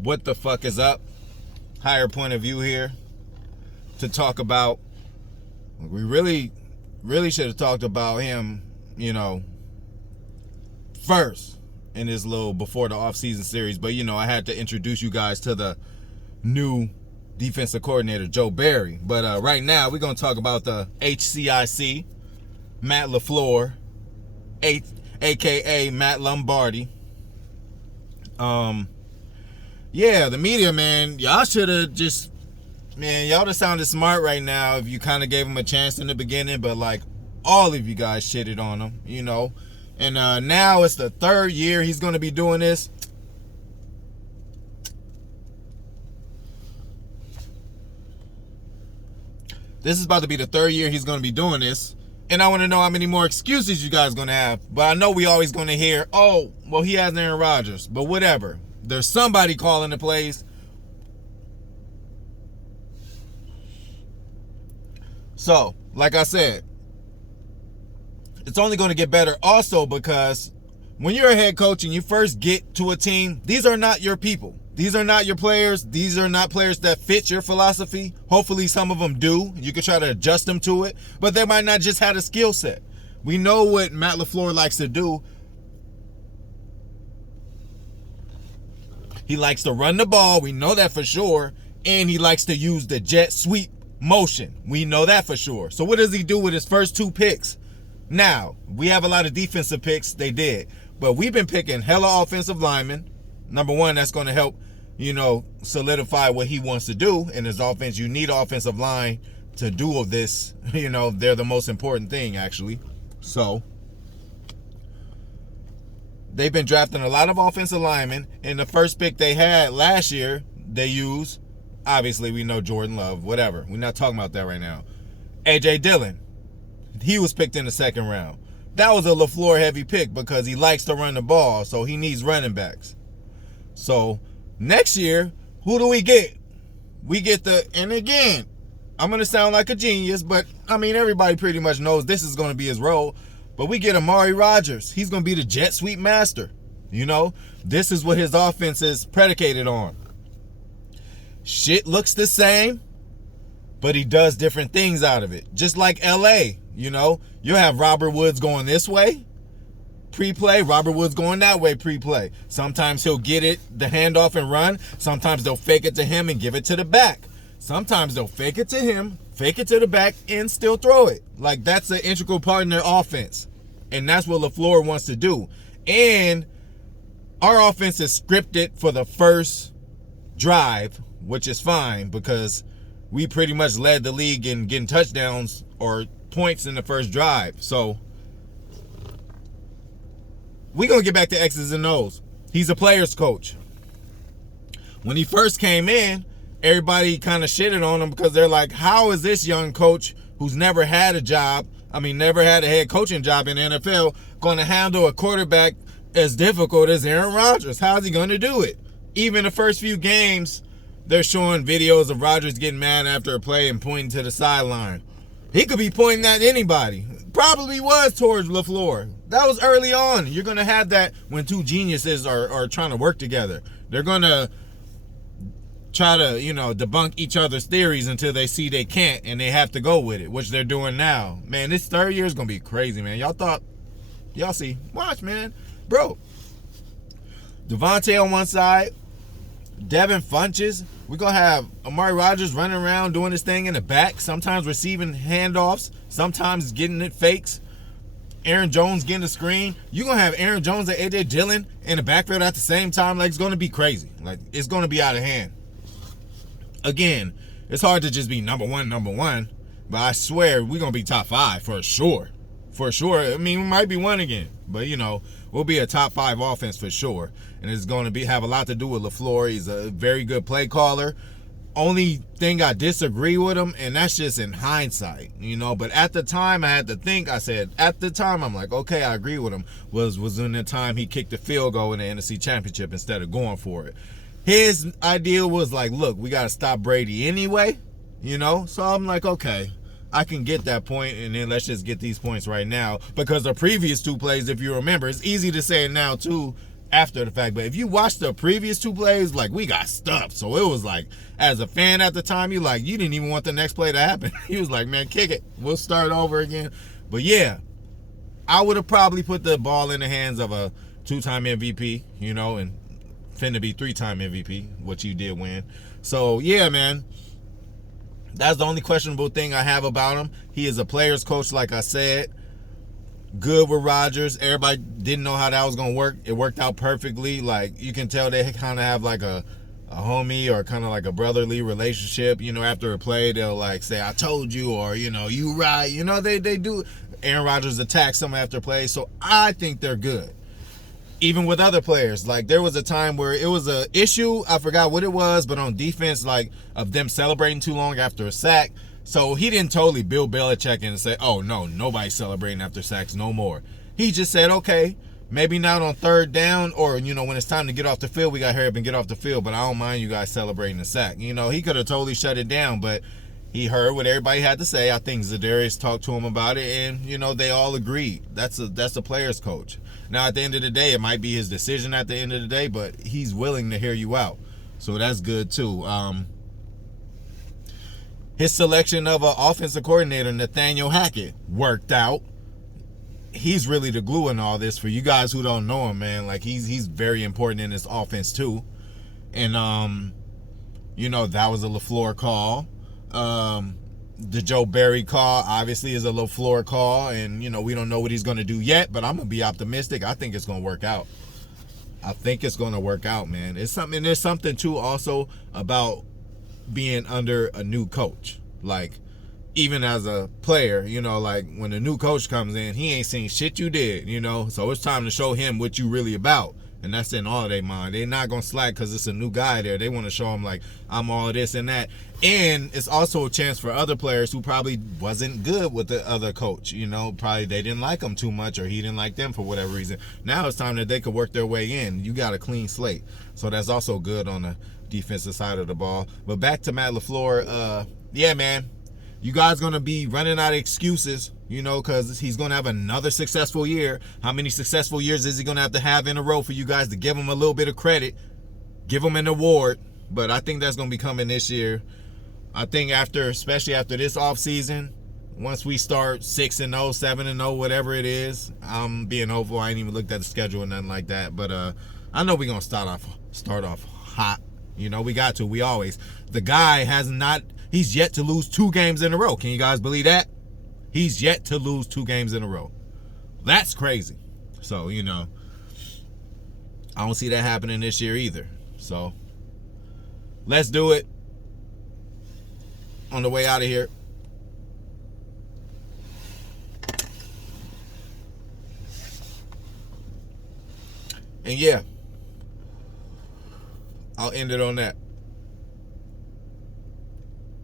What the fuck is up? Higher point of view here to talk about. We really should have talked about him, first in this little before the offseason series. But, I had to introduce you guys to the new defensive coordinator, Joe Barry. But right now, we're going to talk about the HCIC, Matt Lafleur, a.k.a. Matt Lombardi. Yeah, the media, man, y'all should have just, y'all just sounded smart right now if you kind of gave him a chance in the beginning, but like all of you guys shitted on him, and now it's the third year he's going to be doing this. This is about to be the third year he's going to be doing this. And I want to know how many more excuses you guys going to have. But I know we always going to hear, oh, well, he has Aaron Rodgers. But whatever. There's somebody calling the plays. So, like I said, it's only going to get better also because when you're a head coach and you first get to a team, these are not your people. These are not your players. These are not players that fit your philosophy. Hopefully some of them do. You can try to adjust them to it, but they might not just have a skill set. We know what Matt Lafleur likes to do. He likes to run the ball. We know that for sure. And he likes to use the jet sweep motion. We know that for sure. So what does he do with his first two picks? Now, we have a lot of defensive picks. They did. But we've been picking hella offensive linemen. Number one, that's going to help, solidify what he wants to do in his offense. You need an offensive line to do all this. They're the most important thing, actually. So they've been drafting a lot of offensive linemen. In the first pick they had last year, they used, obviously we know Jordan Love, whatever. We're not talking about that right now. A.J. Dillon, he was picked in the second round. That was a Lafleur heavy pick because he likes to run the ball, so he needs running backs. So next year, who do we get? We get and again, I'm going to sound like a genius, but everybody pretty much knows this is going to be his role. But we get Rodgers. He's going to be the jet sweep master. This is what his offense is predicated on. Shit looks the same, but he does different things out of it. Just like LA, you'll have Robert Woods going this way, pre-play, Robert Woods going that way, pre-play. Sometimes he'll get it, the handoff and run. Sometimes they'll fake it to him and give it to the back. Sometimes they'll fake it to him, fake it to the back, and still throw it. Like, that's an integral part in their offense. And that's what Lafleur wants to do. And our offense is scripted for the first drive, which is fine because we pretty much led the league in getting touchdowns or points in the first drive. So we're going to get back to X's and O's. He's a player's coach. When he first came in, everybody kind of shitted on him because they're like, how is this young coach who's never had a job, never had a head coaching job in the NFL, going to handle a quarterback as difficult as Aaron Rodgers? How's he going to do it? Even the first few games, they're showing videos of Rodgers getting mad after a play and pointing to the sideline. He could be pointing at anybody. Probably was towards Lafleur. That was early on. You're going to have that when two geniuses are trying to work together. They're going to try to, debunk each other's theories until they see they can't and they have to go with it, which they're doing now. Man, this third year is going to be crazy, man. Y'all see. Watch, man. Bro. Devontae on one side. Devin Funches. We're going to have Rodgers running around doing his thing in the back, sometimes receiving handoffs, sometimes getting it fakes. Aaron Jones getting the screen. You're going to have Aaron Jones and A.J. Dillon in the backfield at the same time. Like, it's going to be crazy. Like, it's going to be out of hand. Again, it's hard to just be number one, but I swear we're going to be top 5 for sure. For sure. We might be 1 again, but, we'll be a top 5 offense for sure. And it's going to have a lot to do with Lafleur. He's a very good play caller. Only thing I disagree with him, and that's just in hindsight, but at the time I had to think, I'm like, okay, I agree with him, was in the time he kicked the field goal in the NFC Championship instead of going for it. His idea was like, look, we got to stop Brady anyway, so I'm like, okay, I can get that point, and then let's just get these points right now, because the previous 2 plays, if you remember, it's easy to say it now too, after the fact. But if you watch the previous two plays, like, we got stuffed. So it was like, as a fan at the time, you didn't even want the next play to happen. He was like, man, kick it. We'll start over again. But yeah, I would have probably put the ball in the hands of a 2-time MVP, and finna be 3-time MVP, which you did win. So yeah, man, that's the only questionable thing I have about him. He is a player's coach, like I said. Good with Rodgers. Everybody didn't know how that was going to work. It worked out perfectly. Like, you can tell they kind of have like a homie or kind of like a brotherly relationship. After a play, they'll like say, I told you, or, you right. They do. Aaron Rodgers attacks them after play. So I think they're good. Even with other players. Like, there was a time where it was an issue. I forgot what it was, but on defense, like, of them celebrating too long after a sack. So he didn't totally Bill Belichick and say, oh, no, nobody's celebrating after sacks no more. He just said, okay, maybe not on third down, or, when it's time to get off the field, we got to hurry up and get off the field, but I don't mind you guys celebrating the sack. He could have totally shut it down, but he heard what everybody had to say. I think Zadarius talked to him about it, and, they all agreed. That's a player's coach. Now, at the end of the day, it might be his decision at the end of the day, but he's willing to hear you out. So that's good, too. His selection of an offensive coordinator, Nathaniel Hackett, worked out. He's really the glue in all this. For you guys who don't know him, man, like, he's very important in this offense too. And that was a Lafleur call. The Joe Barry call obviously is a Lafleur call, and we don't know what he's going to do yet, but I'm gonna be optimistic. I think it's going to work out. I think it's going to work out, man. There's something too also about being under a new coach. Like, even as a player, like, when a new coach comes in, he ain't seen shit you did, so it's time to show him what you really about. And that's in all of their mind. They're not gonna slack because it's a new guy there. They want to show him, like, I'm all of this and that. And it's also a chance for other players who probably wasn't good with the other coach. Probably they didn't like him too much, or he didn't like them for whatever reason. Now it's time that they could work their way in. You got a clean slate, so that's also good on the defensive side of the ball. But back to Matt LaFleur, yeah, man, you guys gonna be running out of excuses, because he's gonna have another successful year. How many successful years is he gonna have to have in a row for you guys to give him a little bit of credit, give him an award? But I think that's gonna be coming this year. I think especially after this offseason, once we start 6-0, 7-0, whatever it is, I'm being hopeful. I ain't even looked at the schedule or nothing like that. But I know we're gonna start off hot. We got to. We always. The guy he's yet to lose 2 games in a row. Can you guys believe that? He's yet to lose 2 games in a row. That's crazy. So, I don't see that happening this year either. So, let's do it. On the way out of here. And yeah, I'll end it on that.